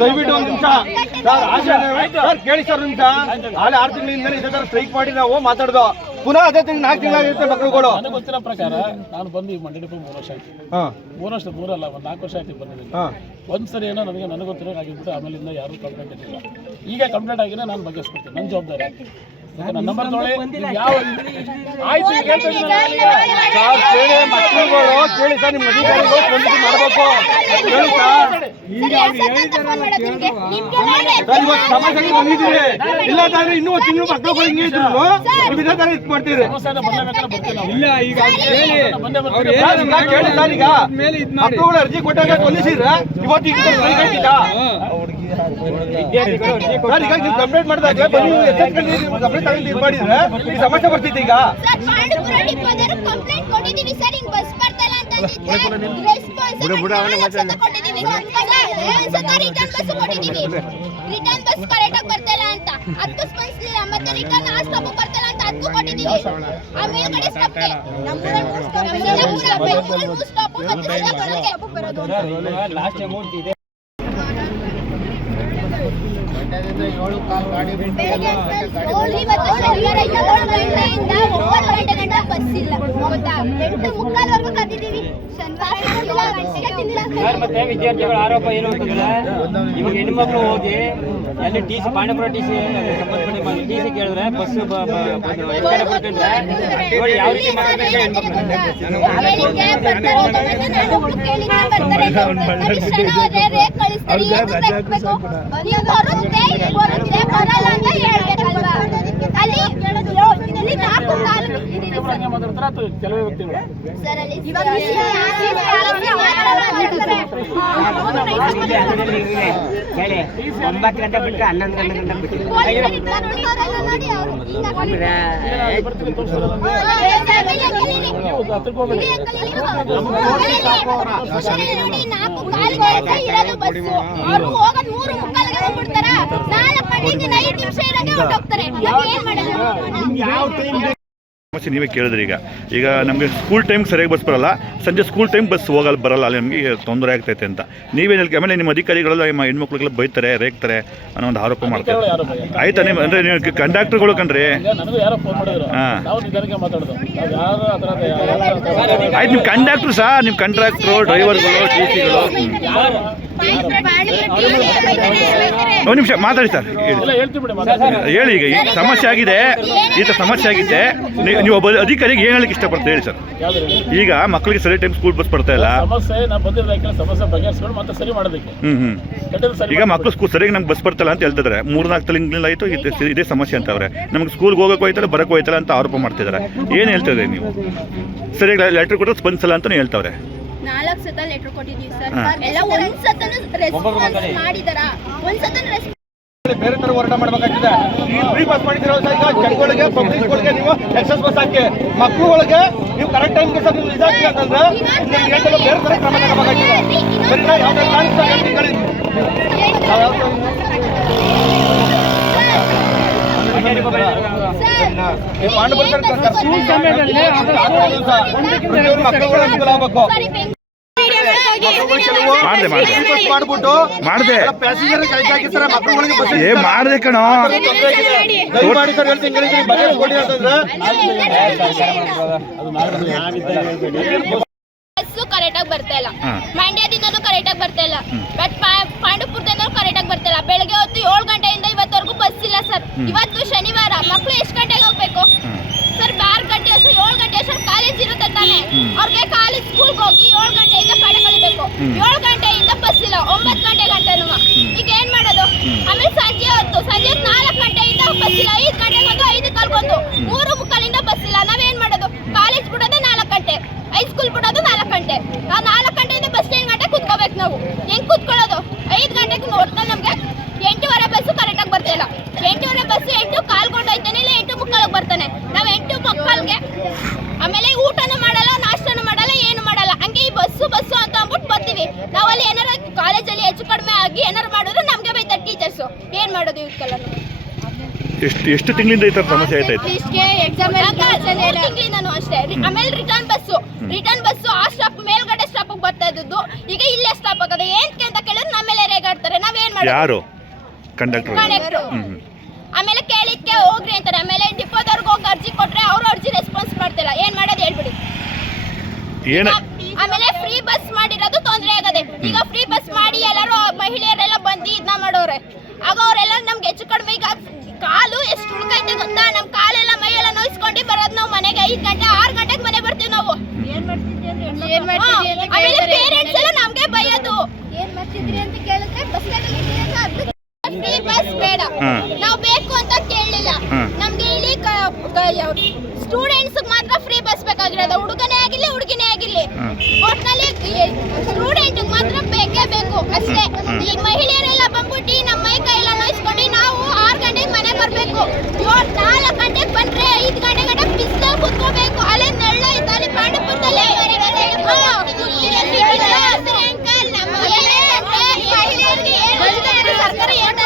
ದಯವಿಟ್ಟು ಒಂದು ನಿಮಿಷ ಸರ್ ಕೇಳಿ ಸರ್ ನಿಮಿಷ ನಾಳೆ 6 ತಿಂಗಳಿಂದ ಇದೇ ತರ ಸ್ಟ್ರೈಕ್ ಮಾಡಿ ನಾವು ಮಾತಾಡ್ದು ಪುನಃ ಅದೇ ತಿಂಗಳು 4 ತಿಂಗಳಾಗಿರುತ್ತೆ ಮಕ್ಕಳುಗಳು. ನನಗೆ ಗೊತ್ತಿರೋ ಪ್ರಕಾರ ನಾನು ಬಂದು ಈಗ ಮಂಡ್ಯ 3 ವರ್ಷ ಆಯ್ತು. 3 ವರ್ಷ 3 ಅಲ್ಲ 4 ವರ್ಷ ಆಯ್ತು ಬಂದಿದ್ದೀನಿ. ಒಂದ್ಸರಿ ಏನೋ ನನಗೆ ಗೊತ್ತಿರೋ ಆಗಿಬಿಟ್ಟು ಆಮೇಲಿಂದ ಯಾರು ಕಂಪ್ಲೇಂಟ್ ಇದ್ದಿಲ್ಲ. ಈಗ ಕಂಪ್ಲೇಂಟ್ ಆಗಿದ್ರೆ ನಾನು ಬಗೆಹರಿಸ್ಕೊಡ್ತೀನಿ, ನನ್ನ ಜವಾಬ್ದಾರಿ. ನನ್ನ ನಂಬರ್ ತೊಗೊಳ್ಳಿ. ಯಾವ ಆಯ್ತು ಮಕ್ಕಳುಗಳು ಕೇಳಿ ಸರ್, ನಿಮ್ಮ ಅಧಿಕಾರಿಗಳು ಸ್ಪಂದಿಸಿ ಮಾಡಬೇಕು ಹೇಳಿ ಸರ್. ಇವತ್ತು ಸಮಸ್ಯೆಗೆ ಬಂದಿದ್ದೀರಿ, ಇಲ್ಲ ತಾನೆ ಇನ್ನೂ ತಿಂಗಳು ಮಕ್ಕಳುಗಳು ಹಿಂಗೆ ಇದ್ರು ಇದೇ ತರ ಇದು ಮಾಡ್ತೀರಿ. ಇಲ್ಲ ಈಗ ಕೇಳಿ ಸರ್, ಈಗ ಮಕ್ಕಳುಗಳು ಅರ್ಜಿ ಕೊಟ್ಟಾಗ ಸ್ಪಂದಿಸಿದ್ರೆ ಇವತ್ತು ಈಗ ಸರ್ ಈಗ ನೀವು ಕಂಪ್ಲೇಂಟ್ ಮಾಡಿದಾಗ ಬನ್ನಿ ಕಂಪ್ಲೇಂಟ್ ತಗೊಂಡು ಇದು ಮಾಡಿದ್ರೆ ಈ ಸಮಸ್ಯೆ ಬರ್ತಿತ್ತು. ಈಗ ಗಾಡಿ ಬಸ್ ಇಲ್ಲ ಗೊತ್ತಾ, 8:45 ಕರೆದಿದ್ದೀವಿ. ಮತ್ತೆ ವಿದ್ಯಾರ್ಥಿಗಳ ಆರೋಪ ಏನು ಅಂತಂದ್ರೆ ಇವಾಗ ಹೆಣ್ಮಕ್ಳು ಹೋಗಿ ಅಲ್ಲಿ T C Pandapura T C ಸಂಬಂಧಪಟ್ಟ ಟಿ ಸಿ ಕೇಳಿದ್ರೆ ಬಸ್ ಬರ್ತಿದ್ರೆ ಇವಾಗ ಯಾವ ರೀತಿ ಮಾತಾಡ್ತಾರೆ ಕೆಲವೇ ವ್ಯಕ್ತಿಗಳು ಹೇಳಿ 9 ಗಂಟೆ ಬಿಟ್ಟರೆ 11 ಗಂಟೆ ಬಿಟ್ಟರೆ ಸಮಸ್ಯೆ ನೀವೇ ಕೇಳಿದ್ರಿ. ಈಗ ನಮಗೆ ಸ್ಕೂಲ್ ಟೈಮ್ ಸರಿಯಾಗಿ ಬಸ್ ಬರಲ್ಲ, ಸಂಜೆ ಸ್ಕೂಲ್ ಟೈಮ್ ಬಸ್ ಹೋಗಲ್ಲ ಬರಲ್ಲ, ಅಲ್ಲಿ ನಮಗೆ ತೊಂದರೆ ಆಗ್ತೈತೆ ಅಂತ ನೀವೇನು ಹೇಳಿ. ಆಮೇಲೆ ನಿಮ್ಮ ಅಧಿಕಾರಿಗಳೆಲ್ಲ ಹೆಣ್ಮಕ್ಳಿಗೆಲ್ಲ ಬೈತಾರೆ, ರೇಗ್ತಾರೆ ಅನ್ನೋ ಒಂದು ಆರೋಪ ಮಾಡ್ತಾರೆ. ಆಯ್ತಾ ನಿಮ್ಮ ಅಂದರೆ ನೀವು ಕಂಡಕ್ಟರ್ಗಳು ಕಣ್ರಿ. ಆಯ್ತು ನಿಮ್ಮ ಕಂಡಕ್ಟ್ರು ಸಹ, ನಿಮ್ಮ ಕಂಟ್ರಾಕ್ಟ್ರು, ಡ್ರೈವರ್ಗಳು, ಟಿ ಸಿಗಳು. ಒಂದು ನಿಮಿಷ ಮಾತಾಡಿ ಸರ್, ಹೇಳಿ. ಈಗ ಸಮಸ್ಯೆ ಆಗಿದೆ, ಈ ಥರ ಸಮಸ್ಯೆ ಆಗಿದೆ, ನೀವು ಒಬ್ಬ ಅಧಿಕಾರಿಗೆ ಏನು ಹೇಳಕ್ಕೆ ಇಷ್ಟಪಡ್ತೀರಿ ಹೇಳಿ ಸರ್. ಈಗ ಮಕ್ಕಳಿಗೆ ಸರಿ ಟೈಮ್ ಸ್ಕೂಲ್ ಬಸ್ ಬರ್ತಾ ಇಲ್ಲ. ಈಗ ಮಕ್ಕಳು ಸರಿಯಾಗಿ ನಮ್ಗೆ ಬಸ್ ಬರ್ತಾಯಿಲ್ಲ ಅಂತ ಹೇಳ್ತಿದ್ದಾರೆ. 3-4 ತಿಂಗಳಿಂದ ಆಯಿತು ಇದೇ ಸಮಸ್ಯೆ ಅಂತವ್ರೆ. ನಮ್ಗೆ ಸ್ಕೂಲ್ಗೆ ಹೋಗೋಕೆ ಹೋಯ್ತಲ್ಲ, ಬರೋಕೆ ಹೋಯ್ತಲ್ಲ ಅಂತ ಆರೋಪ ಮಾಡ್ತಿದ್ದಾರೆ. ಏನು ಹೇಳ್ತಿದ್ರೆ ನೀವು? ಸರಿಯಾಗಿ ಲೆಟರ್ ಕೊಟ್ಟರೆ ಸ್ಪಂದಿಸಲ್ಲ ಅಂತ ಹೇಳ್ತಾವ್ರೆ. 4 ಸತ ಲೆಟರ್ ಕೊಟ್ಟಿದ್ದೀವಿ ಸರ್, ಎಲ್ಲ ಒಂದ್ಸತನೂ ರೆಸ್ಪಾನ್ಸ್ ಮಾಡಿದಾರ? ಒಂದ್ಸತನೂ ಬೇರೆ ತರ ಹೋರಾಟ ಮಾಡಬೇಕಾಗಿದೆ. ಈ ಫ್ರೀ ಬಸ್ ಮಾಡಿದಿರೋ ಈಗ ಜನಗಳಿಗೆ, ಪಬ್ಲಿಕ್ಗಳಿಗೆ ನೀವು ಎಕ್ಸಸ್ ಬಸ್ ಹಾಕಿ, ಮಕ್ಕಳುಗಳಿಗೆ ನೀವು ಕರೆಕ್ಟ್ ಟೈಮ್ಗೆ ಸರ್ ನೀವು ಇದಾಗಿ ಅಂತಂದ್ರೆ ಬೇರೆ ತರ ಕ್ರಮ ತಗೋಬೇಕಾಗಿದೆ. ಸರಿನಾ? ಯಾವುದೇ ಕಾರಣಕ್ಕೆ ಮಾಡಿದೆ ಕಣೋ. ಬಸ್ಸು ಕರೆಕ್ಟಾಗಿ ಬರ್ತಾ ಇಲ್ಲ, ಮಂಡ್ಯದಿಂದನೂ ಕರೆಕ್ಟಾಗಿ ಬರ್ತಾ ಇಲ್ಲ, ಬಟ್ ಪಾಂಡುಪುರದಿಂದನೂ ಕರೆಕ್ಟಾಗಿ ಬರ್ತಾ ಇಲ್ಲ. ಬೆಳಗ್ಗೆ ಹೊತ್ತು 7 ಗಂಟೆಯಿಂದ ಇವತ್ತವರೆಗೂ ಬಸ್ ಇಲ್ಲ ಸರ್. ಇವತ್ತು ಶನಿವಾರ, ಮಕ್ಕಳು ಎಷ್ಟು ಗಂಟೆಗೆ ಹೋಗ್ಬೇಕು ಸರ್? 6 ಗಂಟೆ ಅಷ್ಟು 7 ಗಂಟೆ ಅಷ್ಟು ಕಾಲೇಜ್ ಇರುತ್ತೆ ತಾನೆ, ಅವ್ರಿಗೆ ಕಾಲೇಜ್ ಸ್ಕೂಲ್ಗೆ ಹೋಗಿ 7 ಗಂಟೆಯಿಂದ ಪಾಠ ಕಲಿಬೇಕು. 7 ಗಂಟೆಯಿಂದ ಬಸ್ ಇಲ್ಲ, 9 ಗಂಟೆನೂ. ಈಗ ಏನ್ ಮಾಡೋದು? ಆಮೇಲೆ ಸಂಜೆ ಹೊತ್ತು 4 ಗಂಟೆಯಿಂದ ಬಸ್ ಇಲ್ಲ, 5 ಗಂಟೆಗೊಂದು 5 ಕಾಲ್ಗೊಂದು 3 ಮುಕ್ಕಾಲಿಂದ ಬಸ್ ಇಲ್ಲ. ನಾವೇನ್ ಮಾಡೋದು? ಕಾಲೇಜ್ ಬಿಡೋದು 4 ಗಂಟೆ, ಹೈಸ್ಕೂಲ್ ಬಿಡೋದು 4 ಗಂಟೆ. ನಾವು 4 ಗಂಟೆಯಿಂದ ಬಸ್ ಸ್ಟ್ಯಾಂಡ್ ಗಂಟೆ ಕುತ್ಕೋಬೇಕು. ನಾವು ಹೆಂಗ್ ಕುತ್ಕೊಳ್ಳೋದು? 5 ಗಂಟೆಗೆ ನೋಡ್ತಾ ನಮ್ಗೆ 8:15 ಬಸ್ಸು ಕರೆಕ್ಟಾಗಿ ಬರ್ತಾ ಇಲ್ಲ. 8:15 ಬಸ್ಸು 8 ಕಾಲ್ಗೊಂಡು ಹೋಯ್ತಾನೆ, ಇಲ್ಲ 8 ಮುಕ್ಕಾಲಿಗೆ ಬರ್ತಾನೆ. ನಾವು 8 ಮುಕ್ಕಾಲ್ಗೆ ಆಮೇಲೆ ಊಟನೂ ಮಾಡಲ್ಲ, ನಾಷ್ಟನೂ ಮಾಡಲ್ಲ, ಏನು ಮಾಡಲ್ಲ. ಹಂಗೆ ಈ ಬಸ್ಸು ಅಂತ ಅಂದ್ಬಿಟ್ಟು ಬರ್ತೀವಿ. ನಾವಲ್ಲಿ ಏನಾರ ಕಾಲೇಜಲ್ಲಿ ಹೆಚ್ಚು ಕಡಿಮೆ ಆಗಿ ಏನಾರು ಮಾಡಿದ್ರೆ ನಮ್ಗೆ ಬೈತಾರೆ ಟೀಚರ್ಸು. ಏನ್ ಮಾಡೋದು ಇವಕ್ಕೆಲ್ಲ? ಎಷ್ಟು ತಿಂಗಳಿಂದ ಈ ತರ ಸಮಸ್ಯೆ ಆಯ್ತಾಯ್ತು? ತಿಂಗಳಿಂದನೂ ಅಷ್ಟೇ. ಆಮೇಲೆ ರಿಟರ್ನ್ ಬಸ್ಸು ಆ ಸ್ಟಾಪ್ ಮೇಲ್ಗಡೆ ಸ್ಟಾಪ್ ಬರ್ತಾ ಇದ್ದು ಈಗ ಇಲ್ಲೇ ಸ್ಟಾಪ್ ಆಗೋದು ಏನಕ್ಕೆ ಅಂತ ಕೇಳಿದ್ರೆ ನಮ್ಮೇಲೆ ರೇಗಾಡ್ತಾರೆ. ನಾವೇನ್ ಮಾಡೋದು? ಯಾರು ಕಂಡಕ್ಟರ್? ಕಂಡಕ್ಟರ್. ಆಮೇಲೆ ಕೇಳಿದ್ಕೆ ಹೋಗ್ರಿ ಅಂತಾರೆ. ಆಮೇಲೆ ಡಿಪೋದವ್ರಿಗೆ ಹೋಗಿ ಅರ್ಜಿ ಕೊಟ್ರೆ ಅವ್ರು ಅರ್ಜಿ ರೆಸ್ಪಾನ್ಸ್ ಮಾಡ್ತಿಲ್ಲ. ಏನ್ ಮಾಡೋದು ಹೇಳ್ಬಿಡಿ. ಆಮೇಲೆ ಫ್ರೀ ಬಸ್ ಮಾಡಿರೋದು ತೊಂದರೆ ಆಗದೆ. ಈಗ ಫ್ರೀ ಬಸ್ ಮಾಡಿ ಎಲ್ಲರೂ ಮಹಿಳೆಯರೆಲ್ಲ ಬಂದು ಇದನ್ನ ಮಾಡೋರೆ. ಆಗ ಅವರೆಲ್ಲ ನಮ್ಗೆ ಹೆಚ್ಚು ಕಡಿಮೆ ಈಗ ಕಾಲು ಎಷ್ಟು ಉಳ್ಕೈತೆ ಗೊತ್ತಾ? ನಮ್ ಕಾಲೆಲ್ಲ ಮೈಯೆಲ್ಲ ನೋಯಿಸ್ಕೊಂಡು ಬರೋದು ನಾವು ಮನೆಗೆ 5 ಗಂಟೆ 6 ಗಂಟೆಗೆ ಮನೆ ಬರ್ತೀವಿ ನಾವು. ಆಮೇಲೆ ಪೇರೆಂಟ್ಸ್ ಎಲ್ಲ ನಮ್ಗೆ ಬೈಯೋದು. ಏನ್ ಮಾಡ್ತಿದ್ರಿ ಅಂತ ಕೇಳಿದ್ರೆ ಫ್ರೀ ಬಸ್ ಬೇಡ, ನಾವು ಬೇಕು ಅಂತ ಕೇಳಲಿಲ್ಲ. ನಮ್ಗೆ ಇಲ್ಲಿ ಸ್ಟೂಡೆಂಟ್ಸ್ ಮಾತ್ರ ಫ್ರೀ ಬಸ್ ಬೇಕಾಗಿರೋದು. ಹುಡುಗನೇ ಆಗಿರ್ಲಿ ಹುಡುಗಿನೇ ಆಗಿರ್ಲಿ, ಒಟ್ನಲ್ಲಿ ಸ್ಟೂಡೆಂಟ್ ಮಾತ್ರ ಬೇಕೇ ಬೇಕು ಅಷ್ಟೇ. ಈ ಮಹಿಳೆಯರೆಲ್ಲ ಬಂದ್ಬಿಟ್ಟು ನಮ್ಮ ಮೈ ಕೈ ಎಲ್ಲ ನೋಯಿಸ್ಕೊಂಡು ನಾವು 6 ಗಂಟೆಗೆ ಮನೆ ಬರ್ಬೇಕು. 4 ಗಂಟೆಗೆ ಬಂದ್ರೆ 5 ಗಂಟೆ ಗಂಟೆ ಬಿಸಿಲು ಕುತ್ಕೋಬೇಕು. ಅಲ್ಲೇ ನೆರಳ ಇತ್ತು ಅಲ್ಲಿ ಪಾಂಡವಪುರದಲ್ಲಿ. ಸರ್ಕಾರ ಏನ್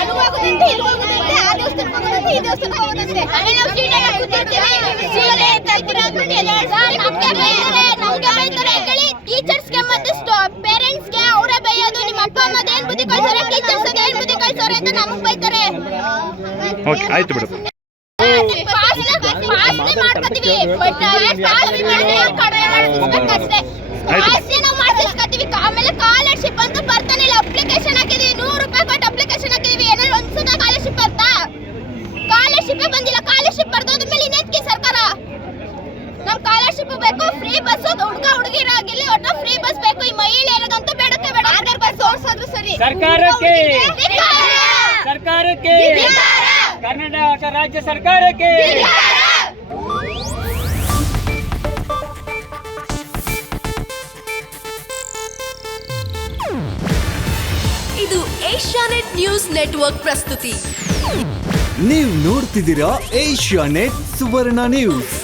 ಅನುವಾಗುದಂತೆ ಇಲ್ಲಿ ಹೋಗುದಂತೆ ಆ ದೇವಸ್ಥಾನಕ್ಕೆ ಹೋಗುದಂತೆ ಈ ದೇವಸ್ಥಾನಕ್ಕೆ ಹೋಗುದಂತೆ. ಆಮೇಲೆ ನಾವು ಸೀಟಾಗ ಕೂತಿರ್ತೀವಿ. ಸೀರೆ ತರ್ತೀರ ಅಂದ್ಬಿಟ್ಟು ನಮ್ಗೆ ಬೈತಾರೆ ಹೇಳಿ ಟೀಚರ್ಸ್ಗೆ ಮತ್ತೆ ಪೇರೆಂಟ್ಸ್ಗೆ ಅವರೇ ಬೈಯೋದು. ನಿಮ್ಮ ಅಪ್ಪ ಅಮ್ಮದ ಏನ್ ಬುದ್ಧಿ ಕಳ್ಸೋರೆ, ಟೀಚರ್ಸ್ ಏನ್ ಬುದ್ಧಿ ಕಳ್ಸೋರೆ ಅಂತ ನಮಗ್ ಬೈತಾರೆ. ಓಕೆ, ಆಯ್ತು ಬಿಡು. ಪಾಸ್ನೆ ಮಾಡ್ಕೊತೀವಿ ಬಟ್ ಕಡಿಮೆ ಮಾಡಿಸ್ಬೇಕಷ್ಟೇ. ಪಾಸ್ನೆ ನಾವು ಮಾಡಿಸ್ಕೊತೀವಿ. ಆಮೇಲೆ ಸ್ಕಾಲರ್ಶಿಪ್ ಅಂತ ಬರ್ತಾನಿಲ್ಲ. ಅಪ್ಲಿಕೇಶನ್ ಹಾಕಿದೀವಿ, 100 ರೂಪಾಯಿ ಕೊಟ್ಟು ಅಪ್ಲಿಕೇಶನ್ ಹಾಕಿದೀವಿ. ಏನಾದ್ರು ಒಂದ್ಸಲ ಸ್ಕಾಲರ್ಶಿಪ್ ಬರ್ತಾ? ಸ್ಕಾಲರ್ಶಿಪ್ ಬಂದಿಲ್ಲ. ಸ್ಕಾಲರ್ಶಿಪ್ ಬರ್ದೋದ್ಮೇಲೆ ಇನ್ನೇನ್ಕಿ ಸರ್ಕಾರ? ನಮ್ ಸ್ಕಾಲರ್ಶಿಪ್ ಬೇಕು, ಫ್ರೀ ಬಸ್ ಹುಡುಗಿರಾಗಿರ್ಲಿ ಒಟ್ಟು ಫ್ರೀ ಬಸ್ ಬೇಕು. ಈ ಮಹಿಳೆಯರಿಗಂತೂ ಬೇಡಕ್ಕೆ ಬೇಡ. ಆಧಾರ್ ಬಸ್ ಓಡಿಸೋದ್ರು ಸರಿ. ಸರ್ಕಾರಕ್ಕೆ ಕರ್ನಾಟಕ ರಾಜ್ಯ ಸರ್ಕಾರಕ್ಕೆ ಇದು ಏಷ್ಯಾನೆಟ್ ನ್ಯೂಸ್ ನೆಟ್ವರ್ಕ್ ಪ್ರಸ್ತುತಿ. ನೀವು ನೋಡ್ತಿದ್ದೀರಾ ಏಷ್ಯಾನೆಟ್ ಸುವರ್ಣ ನ್ಯೂಸ್.